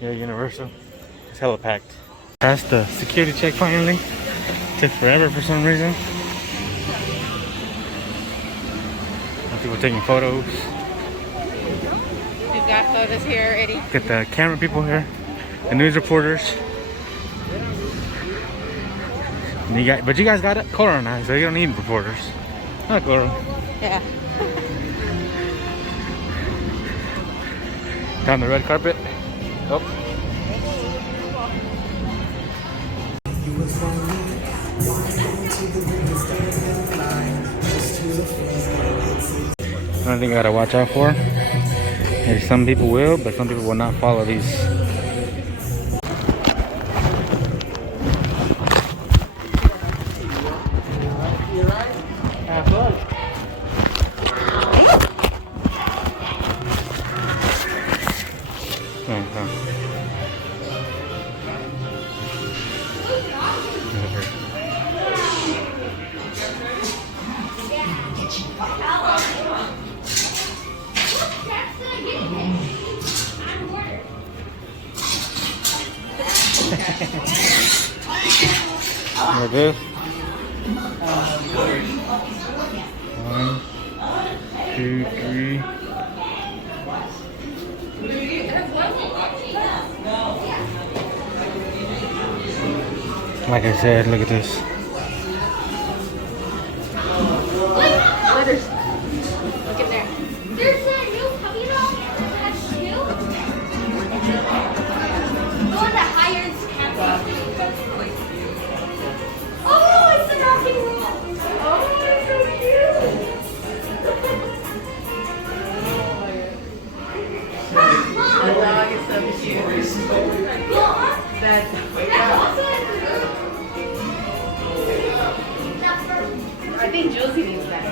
Yeah, Universal. It's hella packed. Passed the security check finally. Took forever for some reason. People taking photos. We've got photos here already. Get the camera people here, the news reporters. But you guys got it Cora now, so you don't need reporters. Not Cora. Yeah. Down the red carpet. Oh. Another thing I gotta watch out for is some people will, but some people will not follow these. Like this. 1, 2, 3. Like I said, look at this. Letters. Look in there. There's a new puppy dog. That's new. The one that hires cats. Oh, it's the rocking roll. Oh, it's so cute. The dog is so cute. That's I think Josie needs that.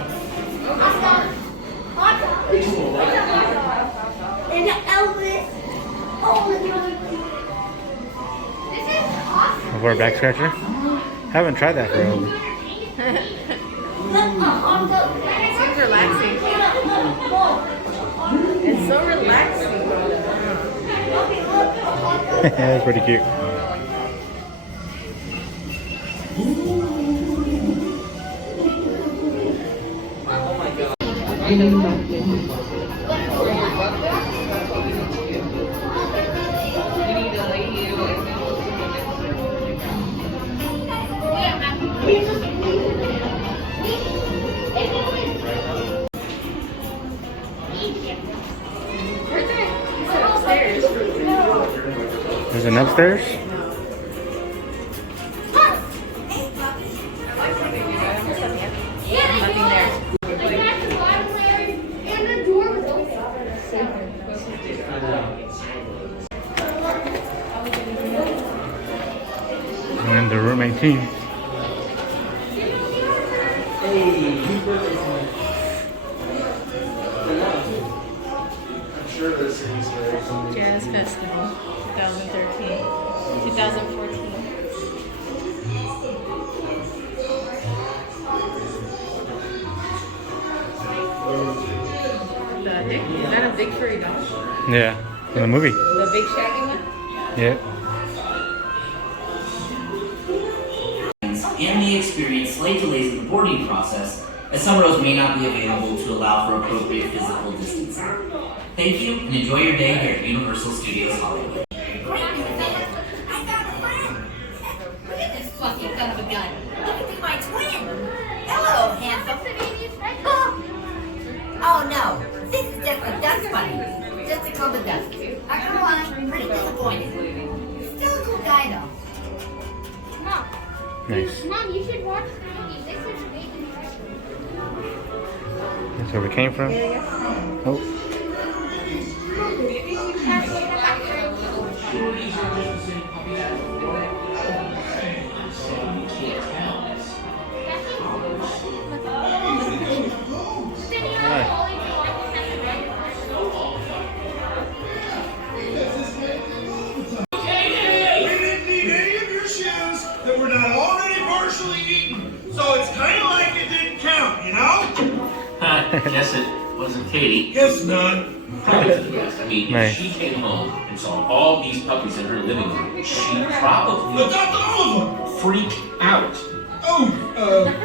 And Elvis. Oh, this is awesome. For a back scratcher? Haven't tried that for a while. Seems relaxing. It's so relaxing. That's pretty cute. There's an upstairs? And the room 18. Jazz Festival 2013, 2014. Is that a big furry dog? Yeah, in the movie. The big shaggy one? Yeah. And may experience slight delays in the boarding process, as some rows may not be available to allow for appropriate physical distancing. Thank you, and enjoy your day here at Universal Studios Hollywood. I found a friend. Look at this fluffy son of a gun. Look at my twin. Hello, handsome. Oh no, this is just a dust bunny. Just a clump of dust. I don't know why, I'm pretty disappointed. Still a cool guy though. Mom. Nice. Mom, you should watch the movie. This is big impression. That's where we came from. Oh. That were not already partially eaten. So it's kind of like it didn't count, you know? Guess it wasn't Katie. Guess not. Probably for the best. I mean, Nice. if she came home and saw all these puppies in her living room, she'd probably Adopt all of them! freak out. Oh,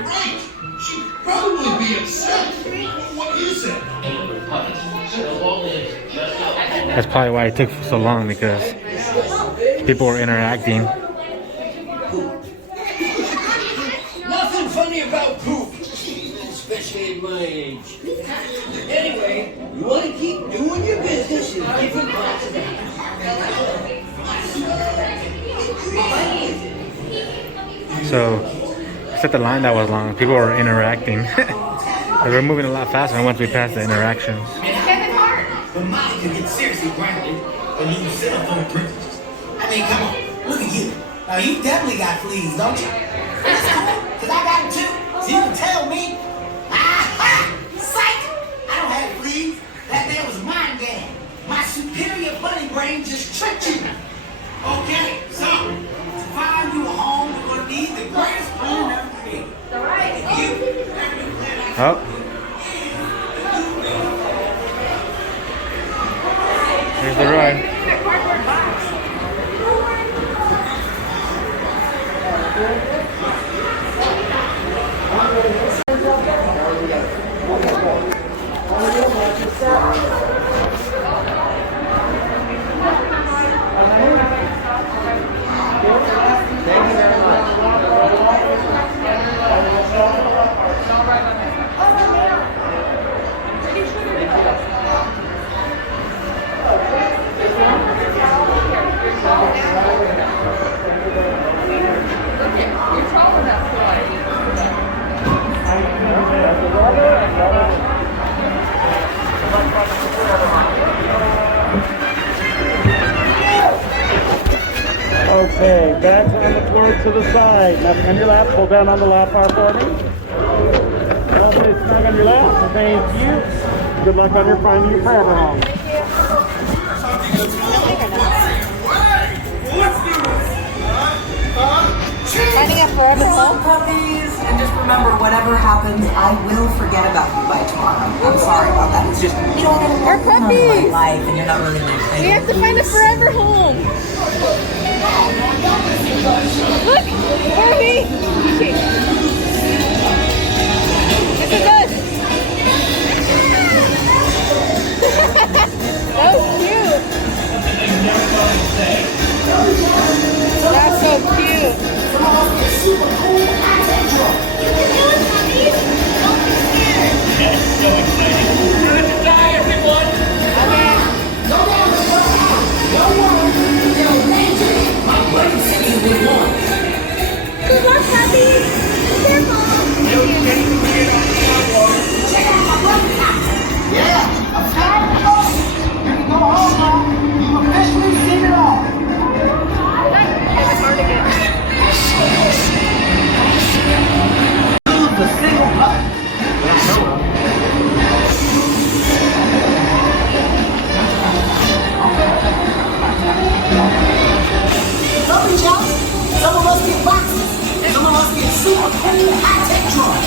right. She'd probably be upset. What do you say? That's probably why it took so long, because people were interacting. Nothing funny about poop, especially at my age. Anyway, you want to keep doing your business in different parts of the house. So, except the line that was long, people were interacting. They were moving a lot faster once we passed the interactions. Kevin Hart. But mine can get seriously grounded when you cell phone privileges. I mean, come on, look at you. Now, you definitely got fleas, don't you? That's cool, because I got them too. So you can tell me. Aha! Psych! I don't have fleas. That there was a mind game. My superior bunny brain just tricked you. Okay, so, to find you a home, you're going to need the greatest plan ever created. All right. You. Oh. Here's the ride. Cardboard box. Okay, bags on the floor to the side. Nothing on your lap. Pull down on the lap bar for me. Okay, snug on your lap. Thank you. Good luck on your finding your forever home. Finding a forever home? Puppies, and just remember, whatever happens, I will forget about you by tomorrow. I'm sorry about that. It's just, you know, We're my puppies! life, and you're not really my We have to find a forever home! Look! Barbie! This is us! So cute! That's so cute! Good luck, puppy. Careful. Check out my buddy. Yeah, I'm flying close. You can go home now. You've officially seen it all. The single pup. Don't reach out. Some of us get boxes. Some of us get super cool high-tech drawers.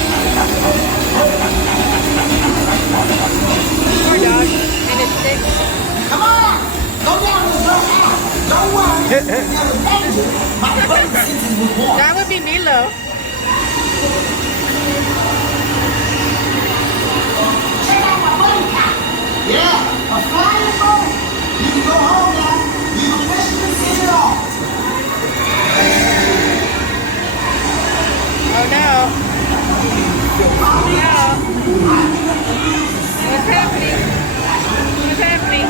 Poor dog. And it's sick. Come on! Go down this road out! Don't worry! There's a danger! My buddy senses was warm. That would be Milo. Check out my buddy cop! Yeah! A flying boat! You can go home now! You've officially seen it all! Oh no. Oh no. What's happening? What's happening?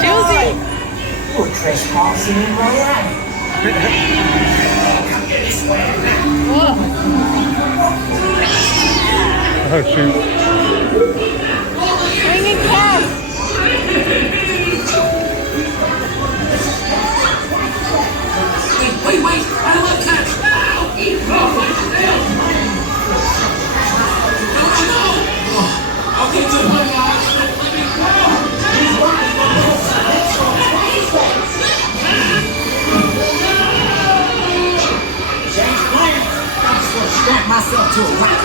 Josie! You're trespassing in my life! Whoa. Oh, shoot. Swinging cat! Wait! I love cats! Okay, good. Change plan. I'm just gonna strap myself to a rock.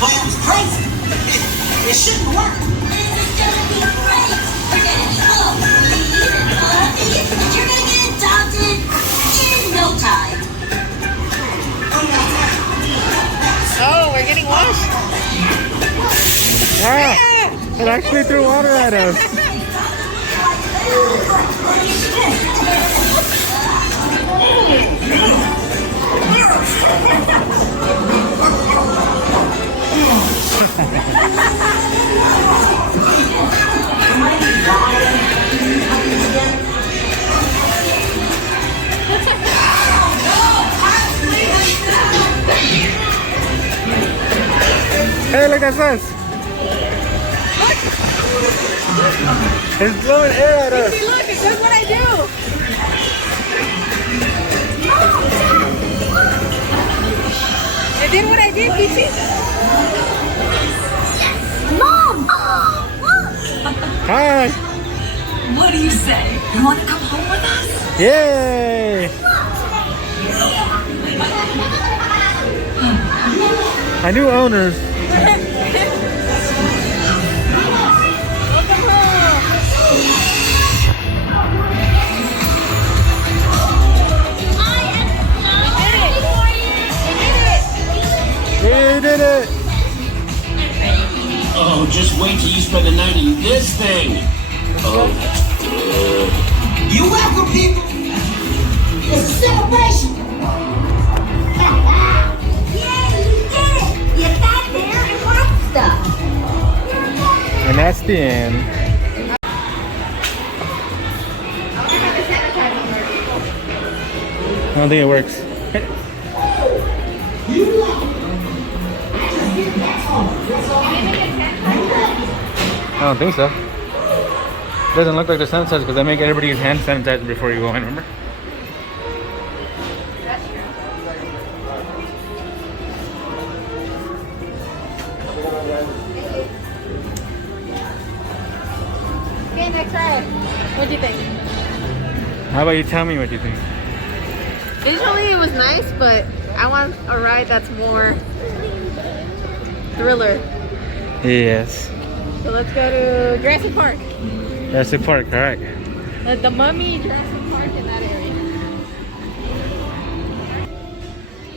Well, it was crazy. It shouldn't work. This is gonna be great. We're gonna be lovely and fluffy, and you're gonna get adopted in no time. Oh, we're getting washed. Ah, it actually threw water at us. Hey, look at this. It's blowing air at us. See, look, it does what I do. It did what I did, Peachy. Mom! Oh, Hi. What do you say? You want to come home with us? Yay. Our new owners. We did it. Oh, just wait till you spend the night in this thing. Oh, You welcome, people. It's a celebration. yay, you did it! You got there and brought stuff. And that's the end. I don't think it works. I don't think so. It doesn't look like the sanitizer because they make everybody use hand sanitizer before you go in, remember? Okay, next ride. What do you think? How about you tell me what you think? Initially it was nice, but I want a ride that's more thriller. Yes. So let's go to Jurassic Park. Jurassic Park, correct. The Mummy, Jurassic Park in that area.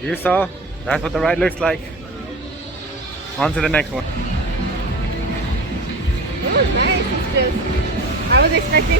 You saw? That's what the ride looks like. On to the next one. It was nice. It's just I was expecting